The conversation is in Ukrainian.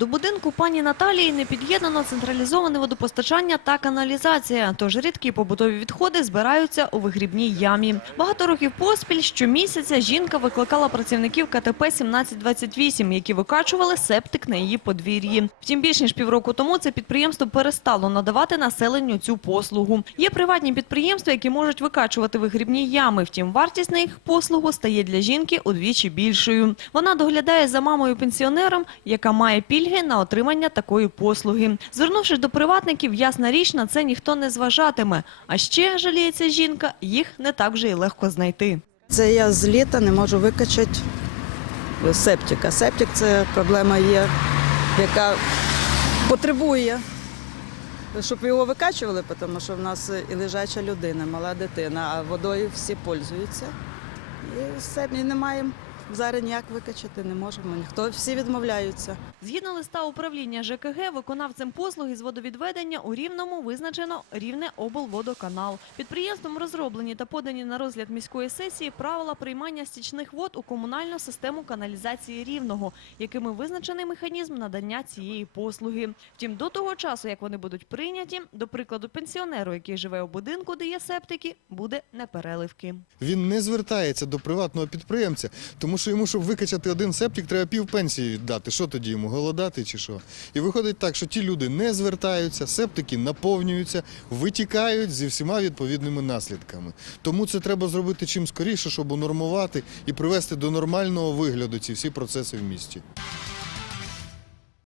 До будинку пані Наталії не під'єднано централізоване водопостачання та каналізація, тож рідкі побутові відходи збираються у вигрібній ямі. Багато років поспіль щомісяця жінка викликала працівників КТП 1728, які викачували септик на її подвір'ї. Втім, більш ніж півроку тому це підприємство перестало надавати населенню цю послугу. Є приватні підприємства, які можуть викачувати вигрібні ями. Втім, вартість на їх послугу стає для жінки удвічі більшою. Вона доглядає за мамою-пенсіонером, яка має пільги на отримання такої послуги. Звернувшись до приватників, ясна річ, на це ніхто не зважатиме. А ще, жаліється жінка, їх не так вже й легко знайти. Це я з літа не можу викачати септика. Септик це проблема є, яка потребує, щоб його викачували, тому що в нас і лежача людина, мала дитина, а водою всі пользуються. І септик не маємо. Зараз ніяк викачати не можемо. Ніхто всі відмовляються. Згідно листа управління ЖКГ, виконавцем послуги з водовідведення у Рівному визначено Рівне облводоканал. Підприємством розроблені та подані на розгляд міської сесії правила приймання стічних вод у комунальну систему каналізації Рівного, якими визначений механізм надання цієї послуги. Втім, до того часу, як вони будуть прийняті, до прикладу, пенсіонеру, який живе у будинку, де є септики, буде непереливки. Він не звертається до приватного підприємця, тому що йому, щоб викачати один септик, треба пів пенсії віддати. Що тоді йому голодати чи що? І виходить так, що ті люди не звертаються, септики наповнюються, витікають зі всіма відповідними наслідками. Тому це треба зробити чим скоріше, щоб унормувати і привести до нормального вигляду ці всі процеси в місті.